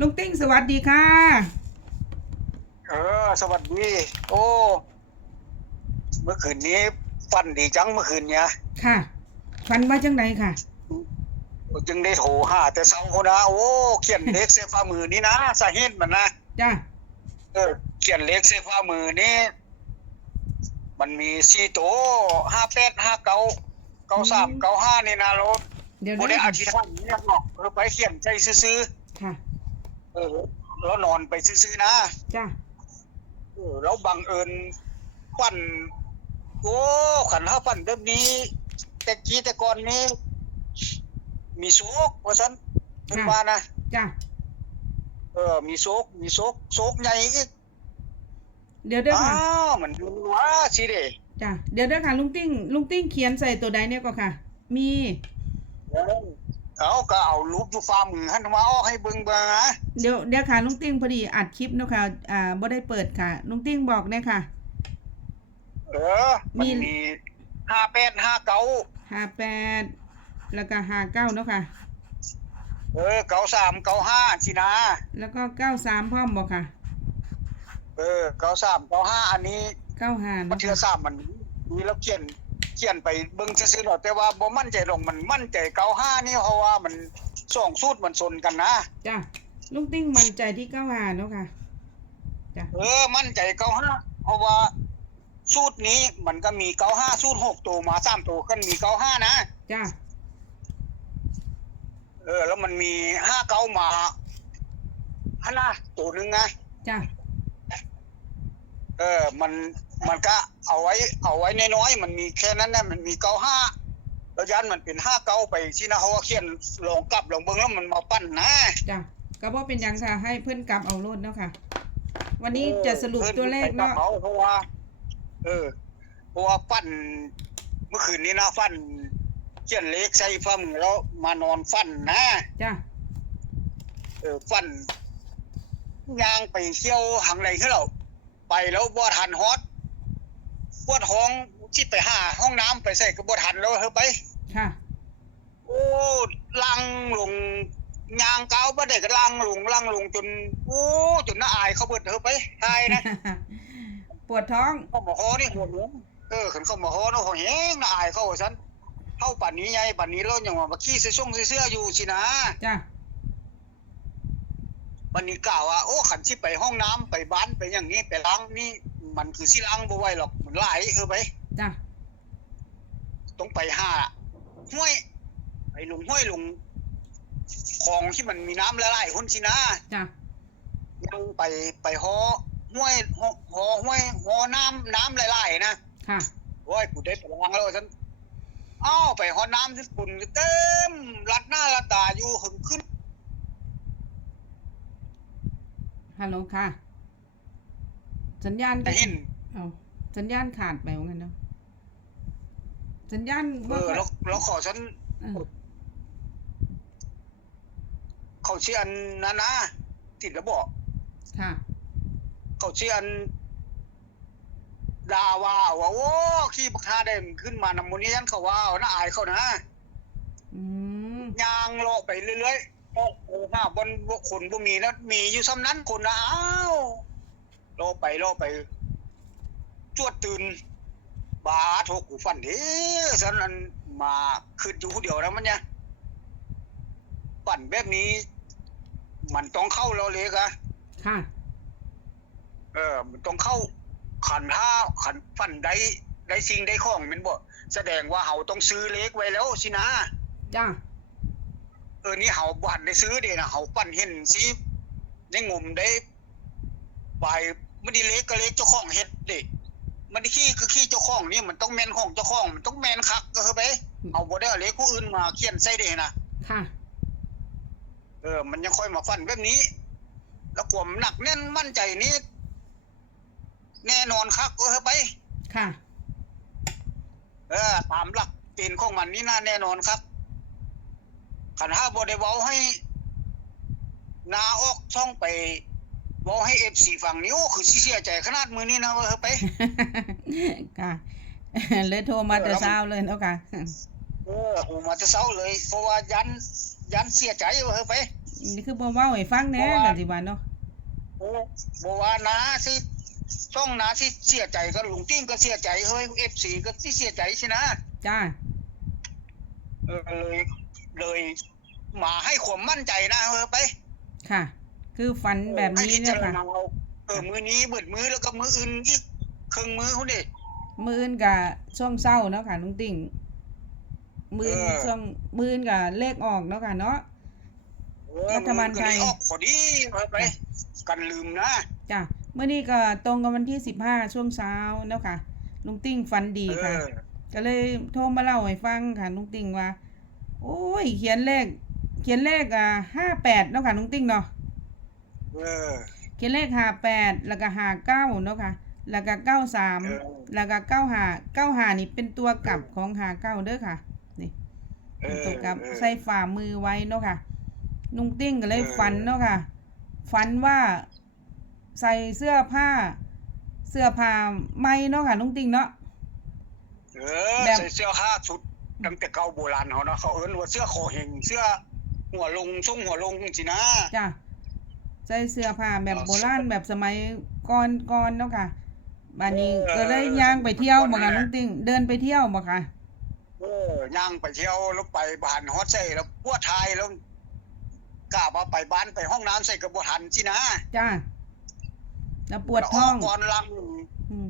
ลุงติ้งสวัสดีค่ะ เออ สวัสดี โอ้ เมื่อคืนนี้ฟันดีจังเมื่อคืนเนี้ย ค่ะ ฟันว่าจังไดค่ะ จึงได้โทรหาแต่เช้าคนนะโอ้เขียนเล็กเซฟ้ามือนี่นะสาเหตุมันนะจ้าเออเขียนเล็กเซฟ้ามือนี่มันมีสี่ตัวห้าแปดห้าเก้าเก้าสามเก้าห้านี่นะรถเดี๋ยวบ่นะได้อธิษฐานเนี่ยหรอกเออไปเขียนใจซื่อค่ะๆ เออแล้วนอนไปซื่อๆนะจ้าเออแล้วบังเอิญฟันโอ้ขันห้าฟันเดิมนี้ แต่กี้แต่ก่อนนี้ มีโซกว่าสันเป็นว่านะจ้าเออ มีโซกมีโซกโซกใหญ่อีกเดี๋ยวเด้ออ้าค่ะวมันดูว่าสิเด้จ้าเดี๋ยวเด้อค่ะลุงติ้งลุงติ้งเขียนใส่ตัวใดเนี่ยก็ค่ะ มี เออ เอาก็เอารูปอยู่ฟ้ามือหันมาออกให้เบิ่งเบิ่งนะเดี๋ยวเดี๋ยวค่ะลุงติ้งพอดีอัดคลิปเนาะค่ะอ่าบ่ได้เปิดค่ะลุงติ้งบอกเนี่ยค่ะ เออ มันมี มีห้าแปดห้าเก้าห้าแปดแล้วก็ห้าเก้าเนาะค่ะ เออเก้าสามเก้าห้าสินะ แล้วก็เก้าสามพร้อมบอกค่ะเออเก้าสามเก้าห้าอันนี้เก้าห้ามันเนาะเทือค่ะสามมันมีแล้วเขียนเขียนไปเบิ่งซื่อๆหรอกแต่ว่าบ่มั่นใจลงมันมั่นใจเก้าห้านี่เพราะว่ามันสองสูตรมันสนกันนะจ้าลุงติ้งมั่นใจที่เก้าห้าเนาะค่ะจ้าเออมั่นใจเก้าห้าเพราะว่าสูตรนี้มันก็มีเก้าห้าสูตรหกตัวมาสามตัวก็มีเก้าห้านะจ้าเออ แล้วมันมีห้าเก้ามาฮันนะตัวหนึ่งนะจ้าเออมัน มันก็เอาไว้เอาไว้น้อยๆมันมีแค่นั้นนะมันมีเก้าห้าแล้วยันมันเป็นห้าเก้าไปที่นะเขาก็เขียนลงกลับลงเบิ้งแล้วมันมาปั้นนะจ้ะก็บ่เป็นหยังค่ะ ให้เพื่อนกลับเอาโลดเนาะค่ะ วันนี้จะสรุปตัวเลขเนาะเนาะเพราะว่า เออเพราะว่าฟันเมื่อคืนนี้นะฟันเขียนเลขใส่ฟ้ามือแล้วมานอนฟันนะจ้ะเออฟันย่างไปเที่ยวหังไหนขึ้นเราไปแล้วบ่ทันฮอตป วดห้องที่ไปหาห้องน้ำไปใส่ก็บ่ทันแล้วเฮ้ยไป ค่ะ โอ้ลังลงยางเก้าบ่ได้ก็ลังลงลังลงจนโอ้จนน่าอายเขาเบิดเฮ้ยไปทายนะ ปวดท้อง เขามาฮอนี่หัวหลวงเออขันเขามาฮอเนาะเขาแหงน่าอายเขาว่าซั่นเฮาป่านนี้ใหญ่ป่านนี้เรายังว่ามาขี้ใส่ช่องใส่เสื้ออยู่สินะ จ้ะ วันนี้กล่าวว่าโอ้ขันสิไปห้องน้ำไปบ้านไปอย่างนี้ไปล้างนี่ มันคือสิล้างบ่ไหวหรอกมันหลายเออไปจ้ะต้องไปหาห้วยไปลงห้วยลงคลองที่มันมีน้ำละลายคนสินะจ้ะยังไปไปหอห้วยหอหอห้วยหอน้ำน้ำละลายนะค่ะโอ้ยกูได้ไปล้างแล้วฉันอ้าวไปหอน้ำที่ปุ่นเต็มรัดหน้ารัดตาอยู่หึงขึ้นฮัลโหลค่ะ สัญญาณแต่เห็นเอาสัญญาณขาดไปว่างั้นเนาะสัญญาณเอบ่อค่อยแล้วแล้วขอฉันเออเขาเชียอันนานาติดแล้วบอกค่ะเขาเชียอันดาว่าว่าโอ้ขี้บักฮาได้มันขึ้นมานำมูนี้ยันเขาว่าเอาน่าอายเขานะอืมยางเลาะไปเรื่อยๆโอ้โหห้าบนบกคนบ่มีแล้วมีอยู่ซ้ำนั้นคนนะอ้าวเลาะไปเลาะไป จวดตื่นบาโทกูฟันเด้ฉันอันมาขึ้นอยู่ผู้เดียวนะมันเนี่ยปั่นแบบนี้ มันต้องเข้าเราเลยกะค่ะ เออ มันต้องเข้า ขันห้าขันฟันได้ได้สิ่งได้ของแมันบ่แสดงว่าเฮาต้องซื้อเล็กไว้แล้วสินะจ้ะเออนี่เฮาบ้านได้ซื้อเด้นะเฮาปั้นเห็นสิได้งมได้ไป มันดีเล็กก็เล็กเจ้าของเฮ็ดเด้มันได้ขี้คือขี้เจ้าของนี่มันต้องแม่นของเจ้าของมันต้องแม่นคักก็คือไปเอาบ่ได้เอาเล็กผู้อื่นมาเขียนใส่เด้นะค่ะเออ มันยังค่อยมาฟันแบบนี้ แล้วความหนักแน่นมั่นใจนี่แน่นอนคักก็คือไป ค่ะ เออตามหลักเกณฑ์ของมันนี่น่าแน่นอนครับขันห้าบได้เว้าให้ นาออกช่องไป เว้าให้เอฟซีฝั่งนี้โอ้คือสิเสียใจขนาดมือนี้นะว่าเฮ้ยไปค่ะเลยโทรมาแต่เช้าเลยเนาะค่ะเออโหมาจะเศร้าเลยเพราะว่ายันยันเสียใจว่าเฮ้ยไปนี่คือบ่เว้าให้ฟังแหน่ก็สิว่าเนาะโอ้บ่ว่านะสิช่องนะสิเสียใจก็ลุงติ้งก็เสียใจเฮ้ย FC ก็สิเสียใจสินะจ้าเออเลยเลยมาให้ความมั่นใจนะเออไป ค่ะ คือฝันแบบนี้เนี่ยค่ะให้พิจารณาเอาเออมือนี้เบิดมือแล้วก็มืออื่นอีกครึ่งมือคุณดิมื้ออื่นก็ช่วงเช้าเนาะค่ะลุงติ่งมื้ออื่นเออช่วงมื้ออื่นก็เลขออกเนาะค่ะเนาะเออรัฐบาลไทยมือก็เลออกพอดีเออไปกันลืมนะจ้ะมื้อนี้ก็ตรงกับวันที่15ช่วงเช้าเนาะค่ะลุงติ่งฝันดีเอค่ะอก็เลยโทรมาเล่าให้ฟังค่ะลุงติ่งว่า โอ้ย เขียนเลข เขียนเลขอ่า58เนาะค่ะลุงติ่งเนาะ เออเขียนเลข58แล้วก็59เนาะค่ะ แล้วก็เออ93แล้วก็95 95นี่เป็นตัวกลับของ59เด้อค่ะ นี่เอเป็นอตัวกลับเออใส่ฝ่ามือไว้เนาะค่ะลุงติ้งก็เลยเออฝันเนาะค่ะ ฝันว่าใส่เสื้อผ้า เสื้อผ้าไหมเนาะค่ะลุงติ้งเนาะเออแบบใส่เสื้อผ้าชุดตั้งแต่เก่าโบราณเขาเนาะเขาเอิ้นว่าเสื้อคอเฮงเสื้อหัวลงทรงหัวลงสินะจ้ะ ใส่เสื้อผ้าแบบเอาโบราณแบบสมัยก่อนก่อนเนาะค่ะบัดนี้เออก็เลยย่างไปเที่ยวบ่ก่ค่ะอนนะลุงติ้งเดินไปเที่ยวบ่ค่ะเออย่างไปเที่ยวแล้วไปบ้านฮอดใส่แล้วปวดทายแล้วกล้าว่าไปบ้านไปห้องน้ำใส่กระบทันสินะจ้ะแล้วปวดท้องแล้วกก่อนลังอืม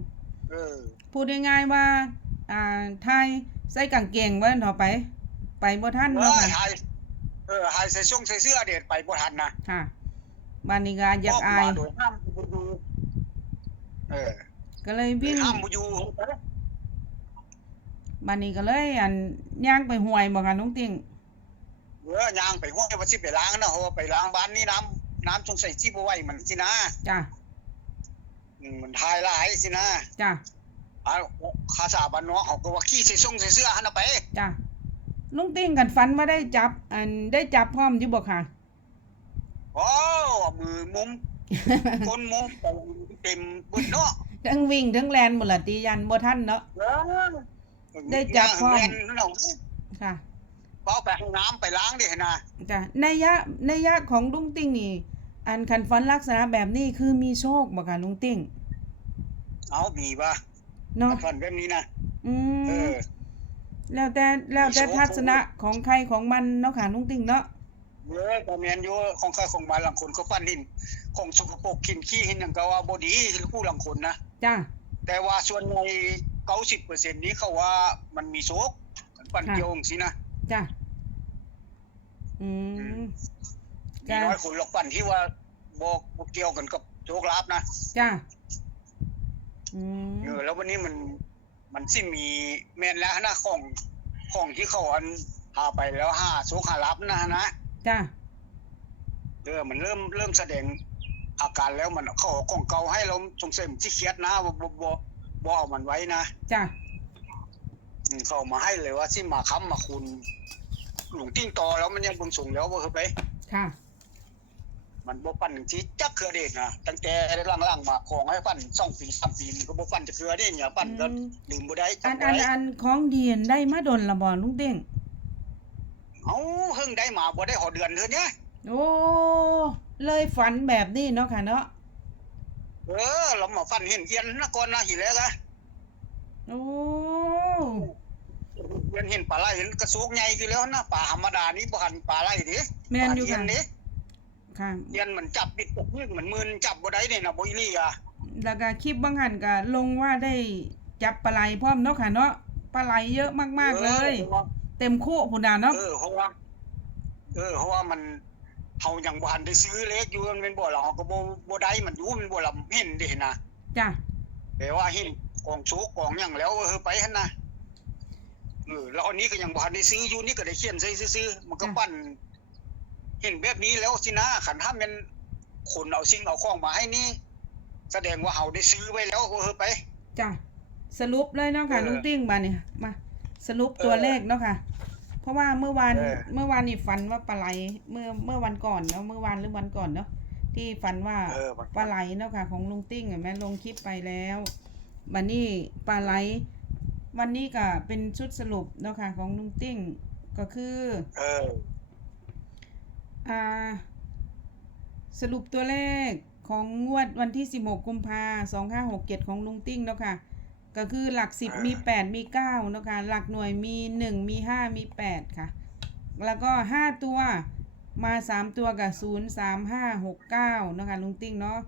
เออพูดง่ายๆว่า อ่าไทยใส่กางเกงไว้ต่อไป ไปบ่ทันเอเนาะอค่ะหายเออหายใส่ช่วงใส่เสื้อเด็ดไปบ่ทันนะค่ะ บานิกาอยากอายมโดยห้ามบ่อยู่เออก็เลยวิ่งห้ามบ่อยู่บานี้ก็เลย อันย่างไปห่วยบอกกันลุงติ่งเออย่างไปห้วยว่าสิไปล้างนะเพราะว่าไปล้างบ้านนี่น้ำน้ำสงสัยสิบ่ไหวมันสินะจ้ะอืมมันทายหลายสินะจ้ะอ้าวภาษาบ้านนอกเขาก็ว่าขี้ใส่ช่วงใส่เสื้อหั่นน่ะไปจ้ะลุงติ่งกันฝันว่าได้จับ อันได้จับพร้อมอยู่บ่ค่ะ โอ้มือมุมคนมุมเต็มเบิดเนาะทั้งวิ่งทั้งแลนหมดละตียันบ่ทันเนาะได้จับพร้อมแม่นเนาะค่ะเป้าไปห้องน้ำไปล้างดินะจ้ะในยะในยะของลุงติ่งนี่ อันคันฝันลักษณะแบบนี้คือมีโชคบ่ค่ะลุงติ่งเอามีป่ะเนาะฝันแบบนี้นะอืเอมอแล้วแต่แล้วแต่มีโชคทัศนะของใครของมันเนาะค่ะลุงติ่งเนาะ เออแต่แมนอยู่ของใครของมันหลังคนก็ปั้นดินของสกปรกกินขี้เห็นอย่างก็ว่าบ่ดีผู้หลังคนนะจ้ะแต่ว่าส่วนใน90%นี้เขาว่ามันมีโชคปั้นค่ะเกี่ยวจังซี่นะจ้ะอือืมมมีจ้ะน้อยคนหรอกปั้นที่ว่าบ่บ่เกี่ยวกันกับโชคลาภนะจ้ะอืมเออแล้ววันนี้มันมันสิมีแม่นแล้วนะของของที่เขาอันพาไปแล้วห้าโชคหาลาภนะนะ จ้ะเออมันเริ่มเริ่มแสดงอาการแล้วมันเขาเอาของเก่าให้เราสงสัยมันที่เครียดนะบ่บ่บ่บ่เอามันไว้นะจ้ะอืมเขาเอามาให้เลยว่าที่มาค้ำมาคุณหลวงติ้งต่อแล้วมันยังเบิ่งสูงแล้วบ่คือไป ค่ะ มันบ่ปั้นจังซี่จักเครือเด็ดนะตั้งแต่ล่างๆมาของให้ปั้น2ปี3ปีมันก็บ่ปั้นจักเครือเด้เนี่ยปั้นก็อืมลืมบ่ได้อันจำบ่อันได้อันของเดียนได้มาดนละบ่ลุงเด้ง เอ้าเพิ่งได้มาบ่ได้หอเดือนเท่านี้โอ้เลยฝันแบบนี้เนาะค่ะเนาะเออเรามาฟันเห็นเอียนนะก่อนนะหิแล้วกะโอ้เอียนเห็นปลาไหลเห็นกระโซกใหญ่อยู่แล้วนะปลาธรรมดานี่บ่หันปลาไหลดิแม่นอยู่ปลาเอียค่ะนนี่ค่ะเอียนมันจับบิดตกมือเหมือนมือจับบ่ได้เนี่ยนะบ่อีหลี่อะแล้วก็คลิปบางหันก็ลงว่าได้จับปลาไหลพร้อมเนาะค่ะเนาะปลาไหลเยอะมากๆเลย เต็มคู่พุ่นน่ะเนาะเออเพราะว่าเออเพราะว่ามันเฮายังบ่หันได้ซื้อเล็กอยู่มันเป็นบ่ล่ะเฮาก็บ่บ่ได้มันอยู่มันบ่ลำเห็นเด้นะจ้ะแต่ว่าเห็นกองโซกกองหยังแล้วเออไปหั่นนะเออแล้วอันนี้ก็ยังบ่ทันได้ซื้ออยู่นี่ก็ได้เขียนใส่ซื่อๆมันก็ปั้นเห็นแบบนี้แล้วสินะขันถ้ามันคนเอาสิ่งเอาของมาให้นี่ แสดงว่าเฮาได้ซื้อไว้แล้วเออไปจ้ะสรุปเลยเนาะค่ะเออลุงติ้งมาเนี่ยมา สรุปตัวเออเลขเนาะค่ะเพ ราะว่าเมื่อวานเออ เมื่อวานนี่ฝันว่าปลาไหลเมื่อเมื่อวันก่อนเนาะเมื่อวานหรือวันก่อนเนาะที่ฝันว่า เออมันปลาไหลเนาะค่ะของลุงติ้งเห็นไหมลงคลิปไปแล้ววันนี้ปลาไหลวันนี้ก็เป็นชุดสรุปเนาะค่ะของลุงติ้งก็คือเออ อ่าสรุปตัวเลขของงวดวันที่ 16 กุมภา2567 ของลุงติ้งเนาะค่ะ ก็คือหลัก10มี8มี9เนาะค่ะหลักหน่วยมี1มี5มี8ค่ะ แล้วก็5ตัวมา3ตัวกับ0 3 5 6 9เนาะค่ะลุงติ้งเนาะ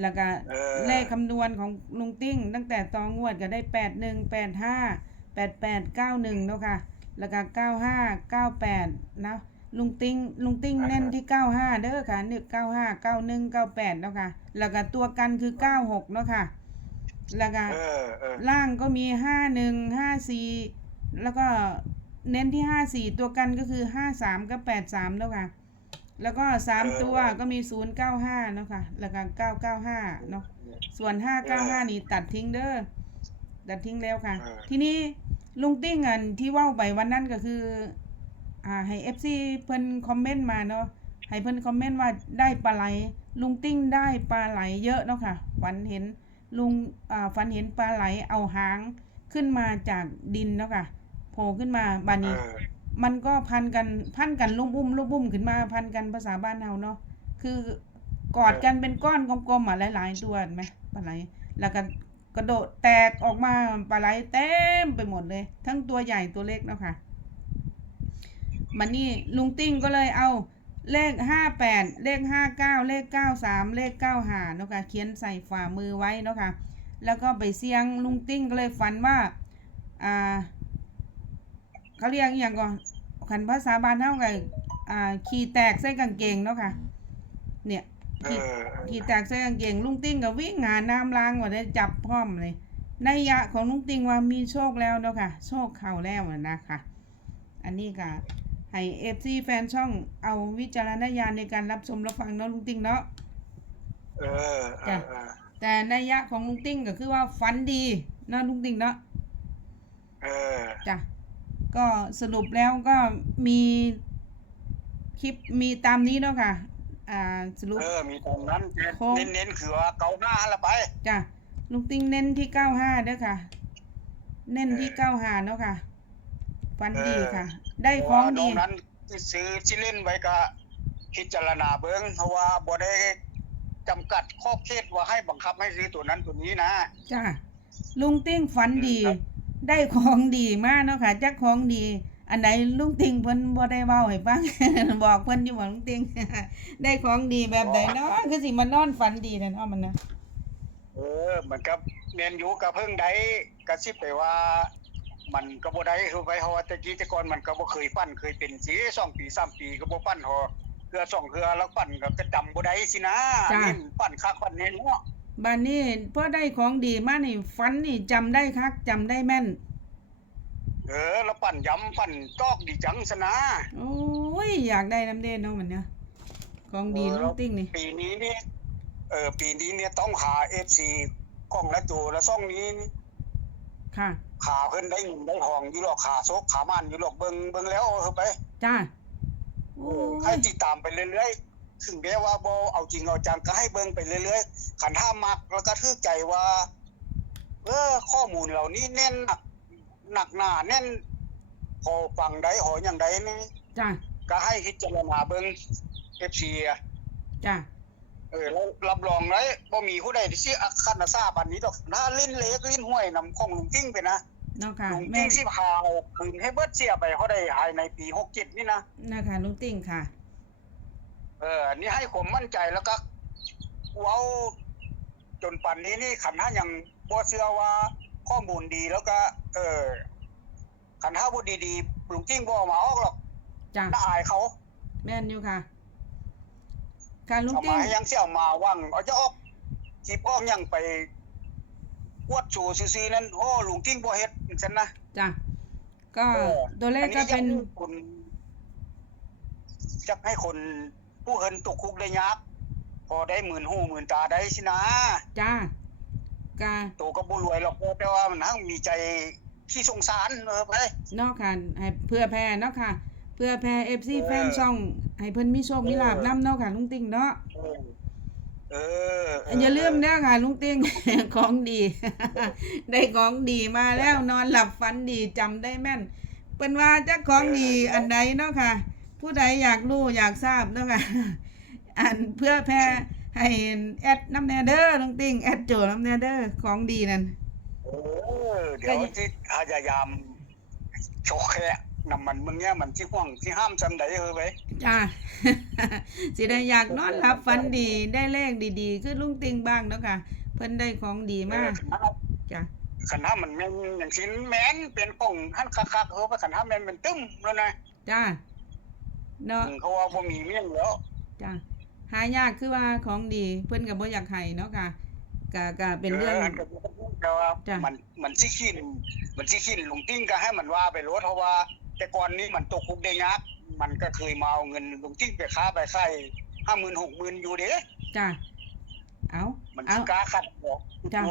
แล้วก็เออเลขคำนวณของลุงติ้ง ตั้งแต่ตองงวดก็ได้8 1 8 5 8 8 9 1เนาะค่ะแล้วก็95 98นะลุงติ้งลุงติ้งเน้นที่95เด้อค่ะนึก95 91 98เนาะค่ะแล้วก็ตัวกันคือ96เนาะค่ะ แล้วก็เออเออล่างก็มี51 54แล้วก็เน้นที่54ตัวกันก็คือ53กับ83เนาะค่ะ แล้วก็3ตัวก็มี095เนาะค่ะแล้วก็995เนาะ ส่วน595นี่ตัดทิ้งเด้อ ตัดทิ้งแล้วค่ะเออทีนี้ลุงติ้งอันที่เว้าไปวันนั้นก็คือ อ่าให้ FC เพิ่นคอมเมนต์มาเนาะ ให้เพิ่นคอมเมนต์ว่าได้ปลาไหลลุงติ้งได้ปลาไหลเยอะเนาะค่ะฝันเห็น ลุงอ่าฝันเห็นปลาไหลเอาหางขึ้นมาจากดินเนาะค่ะโผล่ขึ้นมาบานเอนี้อมันก็พันกันพันกันลุมอุ้มลุมอุ้มขึ้นมาพันกันภาษาบ้านเฮาเนาะคือกอดกันเป็นก้อนกลมๆอะหลายๆตัวเห็นไหมปลาไหลแล้วก็กระโดดแตกออกมาปลาไหลเต็มไปหมดเลย ทั้งตัวใหญ่ตัวเล็กเนาะค่ะมันนี่ลุงติ้งก็เลยเอา เลขห้าแปดเลขห้าเก้าเลขเก้าสามเลขเก้าหาเนาะค่ะเขียนใส่ฝ่ามือไว้เนาะค่ะแล้วก็ไปเสียงลุงติ้งก็เลยฝันว่าอ่าเขาเรียกอหย่างก่อนขันภาษาบ้านเท่ากับอ่าขี่แตกใส่กางเกงเนาะค่ะ เนี่ยเอขี่อขี่แตกใส่กางเกงลุงติ้งก็วิ่งหาน้ำล้างว่าได้จับพร้อมเลยนัยยะของลุงติ้งว่ามีโชคแล้วเนาะค่ะ โชคเข้าแล้วนะคะ อันนี้ก็ ให้เอฟซีแฟนช่องเอาวิจารณญาณในการรับชมรับฟังเนาะลุงติ้งเนาะเออเออเออแต่นัยยะของลุงติ้งก็คือว่าฝันดีเนาะลุงติ้งเนาะเออจ้ะก็สรุปแล้วก็มีคลิปมีตามนี้เนาะค่ะ อ่าสรุปเออมีตรงนั้นโค้งเน้นๆคือว่าเกาหน้าละไปจ้ะลุงติ้งเน้นที่เก้าห้าเด้อค่ะ เน้นที่เออเก้าห้าเนาะค่ะ ฟันดีเออค่ะ ได้ของตรดีงนั้นที่ซื้อที่เล่นไว้ก็พิจารณาเบิ้งเพราะว่าบ่ได้จำกัดข้อเขตว่าให้บังคับให้ซื้อตัวนั้นตัวนี้นะจ้ะลุงติ้งฝันดีครับได้ของดีมากเนาะค่ะจักของดี อันใดลุงติ้งเพิ่นบ่ได้เว้าให้ฟังบอกเพิ่นอยู่ว่าลุงติ้งได้ของดีแบบใดเนาะคือสิมานอนฝันดีนั่นเนาะมันนะเออเหมือนกับเรียนอยู่กับเพิ่งได้กระซิบไปว่า มันก็บ่ได้คือไปเพราะว่าแตะกี้แต่ก่อนมันก็บ่เคยปั้นเคยเป็นสิสองปีสามปีก็บ่ปั้นหอเคือสองเคือแล้วปั้นก็จะจำบ่ได้สินะเน้นปั้นคักปั้นเน้นเนาะบัดนี้พอได้ของดีมานี่ฝันนี่จำได้คักจำได้แม่น เออแล้วปั้นย้ำปั้นตอกดีจังซะนะโอ้ยอยากได้น้ำเด่นเนาะมันเนี่ยของดีลุงติ้งนี่ปีนี้นี่เออปีนี้เนี่ยต้องหา FC กล้องและตัวและซ่องนี้ค่ะ ขาเพิ่นได้เงินได้ทองอยู่หรอกขาโซกขามันอยู่หรอกเบิ่งเบิ่งแล้วเอาเถอะไปจ้าเอโอ้อใครยติดตามไปเรื่อยๆถึงแม้ว่าบ่เอาจริงเอาจังก็ให้เบิ่งไปเรื่อยๆขันท่ามักแล้วก็ทึกใจว่า เออข้อมูลเหล่านี้แน่นหนักหนักหนาแน่นพอฟังได้หออย่างใดนี่จ้าก็ให้พิจารณาเบิ่ง FC อะจ้า เออแล้วรับรองเลยบ่มีผู้ใดที่สิอักขันซาปานนี้ดอกถ้าเล่นเล็กเล่นห้วยนำของลุงกิ้งไปนะเนาะค่ะลุงแม่กิ้งสิพาเอาคืนให้เบิดเสียไปเขาได้ภายในปี67นี่นะนะคะลุงติ้งค่ะ เอออันนี่ให้ผมมั่นใจแล้วก็เว้าจนปันนี้นี่ขันท่ายังบ่เชื่อว่าข้อมูลดีแล้วก็ เออขันท่าบ่ดีๆลุงกิ้งบ่เอามาออกหรอกจ้าน่าอายเขา แม่นอยู่ค่ะ ค่ะลุงเอาติ้มางให้ยังเสี่ยวมาว่างเอาจะออกจีบออกยังไปอวดชูซื่อๆนั่นโอ้ลุงกิ้งบ่เฮ็ดจังซั่นนะ จ้าก็เออ ตัวเลขก็เป็น อัยังคนจะให้คนผู้เฮินตกคุกได้ยากพอได้หมื่นหูหมื่นตาได้สินะจ้ากาโตก็บ่รวยหรอกแต่ว่ามันทั้งมีใจที่สงสารเออไปเนาะค่ะให้เพื่อแพ้เนาะค่ะ เพื่อแพ้ FC เออแฟนช่องให้เพิ่นมีโชคมีลาภเออนํเนาะค่ะลุงติ้งเนาะเออเอออย่าลืมเด้อค่ะลุงติ้งของดี ได้ของดีมาแล้วนอนหลับฝันดีจำได้แม่นเป็นว่าเจ้าของดีอันใดเนาะค่ะ ผู้ใดอยากรู้อยากทราบเนาะค่ะอ่านเพื่อแพร่ให้แอดน้ำแนเดอร์ลุงติ้งแอดโจน้ำแนเดอร์ของดีนั่นเออเดี๋ยวที่พยายามโชกแค่ นำมันมึงเนี้ยมันที่ห่วงที่ห้ามจำได้เออไว้จ้าสิได้อยากนอนหลับฝันดีได้เลขดีๆคือลุงติ้งบ้างเนาะค่ะ เพิ่นได้ของดีมากจ้ะขันห้ามันแม่นอย่างชิ้นแม่นเป็นป่องหันคักๆเขาไปขันห้าแม่นเป็นตึ้มแล้วนะจ้าเนาะอืมเขาว่าบ่มีเมี่ยงแล้วจ้ะหายากคือว่าของดีเพิ่นก็บ่อยากให้เนาะค่ะก็ก็เป็นเรื่องแต่ว่าจ้ะมันมันสิขิน มันสิขินลุงติ้งก็ให้มันว่าไปรถเพราะว่า แต่ก่อนนี้มันตกคุกได้ยากมันก็เคยมาเอาเงินลุงติ้งไปค้าไปใส่ห้าหมื่นหกหมื่นอยู่เด้จ้ะเอามันเอาสิกล้าขัดบอกจ้ะ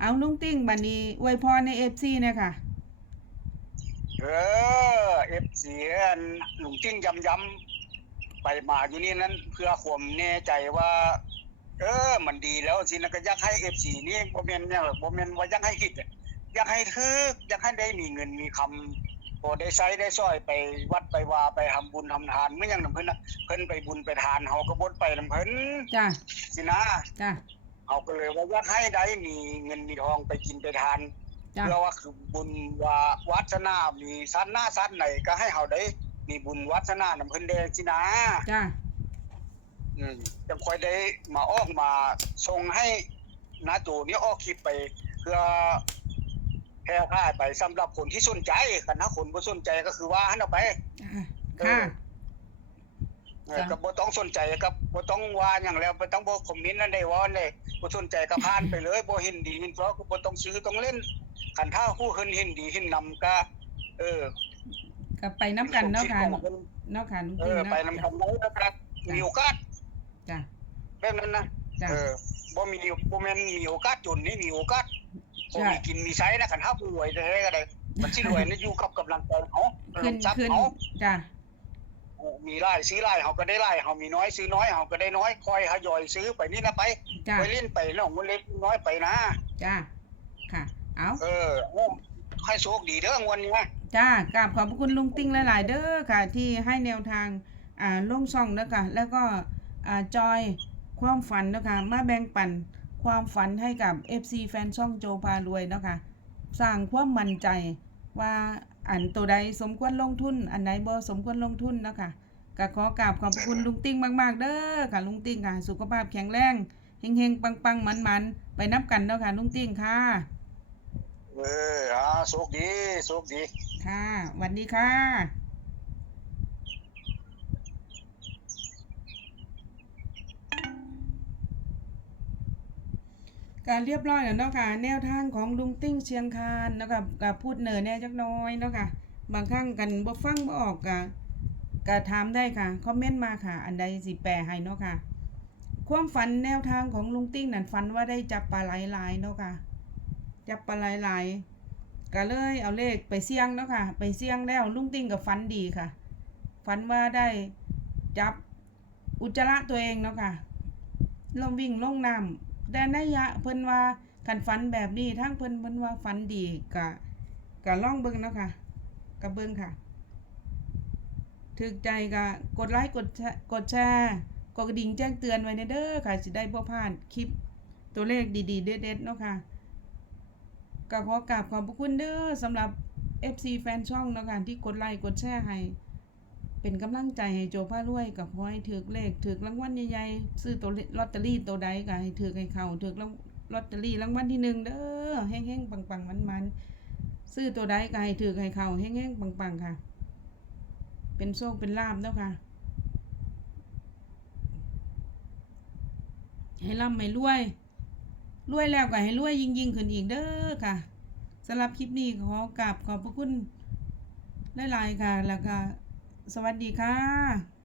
เอาลุงติ้งบัดนี้อวยพรใน FC เนี่ยค่ะ เออเอฟซีอันลุงติ้งย้ำย้ำๆไปมาอยู่นี่นั้น เพื่อความแน่ใจว่า เออ มันดีแล้วสินะก็อยากให้เอฟซีนี่บ่แม่นเนี่ยบ่แม่นว่าอยากให้คิดอะอยากให้ทึกอยากให้ได้มีเงินมีคำ พอได้ใช้ได้ซ้อยไปวัดไปวาไปทำบุญทำทานไม่อยังนำเพิ่นน่ะเพิ่นไปบุญไปทานเฮาก็บ่ไปนำเพิ่นจ้ะสินะจ้ะเฮาก็เลยว่าอยากให้ได้มีเงินมีทองไปกินไปทานจ้ะเพื่อว่าคือบุญว่าวัฒนามีสันหน้าสันไหนก็ให้เฮาได้ มีบุญวัฒนานำเพิ่นเด้สินะจ้ะอืมจะค่อยได้มาออกมาส่งให้นาโจนี่ออกคลิปไปเพื่อแพร่พร่ายไปสำหรับคนที่สนใจกันถ้าคนบ่สนใจก็คือว่าหันเอาไปจ้ะค่ะเออจ้ะก็บ่ต้องสนใจก็บ่ต้องว่าหยังแล้วบ่ต้องบ่คอมเมนต์นั่นได้ว่าเลยบ่สนใจก็ผ่านไปเลยบ่เห็นดีเห็นเพราะก็บ่ต้องซื้อต้องเล่นคันถ้าผู้เพิ่นเห็นดีเห็นนำก็เออก็ไปน้ำกันเนาะค่ะวมดของเพิ่นเนาะค่ะลุงเอติ้งอเนาะไปนำกันเลยนะครับมีโอกาสจ้ะแบบนั้นนะจ้ะเออบ่มีบ่แม่นมีโอกาสจนนี่มีโอกาส บ่ใช่มีกินมีใช้นะคันถ้าผู้รวยได้ก็ได้มันสิรวยนี่อยู่กับกำลังใจเขาขึ้นลงทรัพย์ขึ้นเขาจ้ะมีรายซื้อรายเขาก็ได้รายเขามีน้อยซื้อน้อยเขาก็ได้น้อยคอยทยอยซื้อไปนี่นะไปจ้ะไปเล่นไปน้องมันเล็กน้อยไปนะจ้ะค่ะเอาเออโอ้ให้โชคดีเด้องวดนี้นะจ้ากราบขอบพระคุณลุงติ้งหลายๆเด้อค่ะ ที่ให้แนวทางอ่าลงช่องเด้อค่ะแล้วก็อ่าจอยความฝันเด้อค่ะมาแบ่งปัน ความฝันให้กับ FC แฟนช่องโจพารวยเนาะค่ะสร้างความมั่นใจว่าอันตัวใดสมควรลงทุน อันไหนบ่สมควรลงทุนเนาะค่ะก็ขอกราบขอบพระคุณลุงติ้งมากๆ เด้อค่ะลุงติ้งค่ะ สุขภาพแข็งแรงเฮงๆปังๆมันๆไปนับกันเนาะค่ะลุงติ้งค่ะเอออ่าโชคดีโชคดีค่ะสวัสดีค่ะ การเรียบร้อยแล้วเนาะค่ะแนวทางของลุงติ้งเชียงคานเนาะค่ะกับพูดเหนือแน่จักน้อยเนาะค่ะบางครั้งกันบ่ฟังบ่ออกกะก็ถามได้ค่ะคอมเมนต์มาค่ะ อันใดสิแปลให้เนาะค่ะ ความฝันแนวทางของลุงติ้งนั่นฝันว่าได้จับปลาหลหลายเนาะค่ะ จับปลาหลหลายก็เลยเอาเลขไปเสี่ยงเนาะค่ะ ไปเสี่ยงแล้วลุงติ้งกับฝันดีค่ะฝันว่าได้จับอุจจาระตัวเองเนาะค่ะลงวิ่งลงน้ำ แต่ในยะเพิ่นว่าคันฝันแบบนี้ทั้งเพิ่นเพิ่นว่าฝันดีกะกะล่องเบิ่งเนาะค่ะกะเบิ่งค่ะถึกใจกะกดไลค์กดแชร์กดแชร์กดกระดิ่งแจ้งเตือนไว้ในเด้อค่ะสิได้บ่พลาดคลิปตัวเลขดีๆ เด็ดๆเนาะค่ะก็ขอกราบขอบพระคุณเด้อสำหรับ FC แฟนช่องเนาะค่ะที่กดไลค์กดแชร์ให้ เป็นกำลังใจให้โจพารวยกับขอให้ถือเลขถือรางวัลใหญ่ๆซื้อตัวลอตเตอรี่ตัวใดก็ให้ถือให้เขาถือรางลอตเตอรี่รางวัลที่หนึ่งเด้อแห้งๆปังๆมันๆซื้อตัวใดก็ให้ถือให้เขาแห้งๆปังๆค่ะ เป็นโชคเป็นลาบเนาะค่ะ ให้ร่ำให้รวยรวยแล้วก็ให้รวยยิ่งยิ่งๆขึ้นอีกเด้อค่ะสำหรับคลิปนี้ขอกราบขอบพระคุณหลายๆค่ะ แล้วก็ สวัสดีค่ะ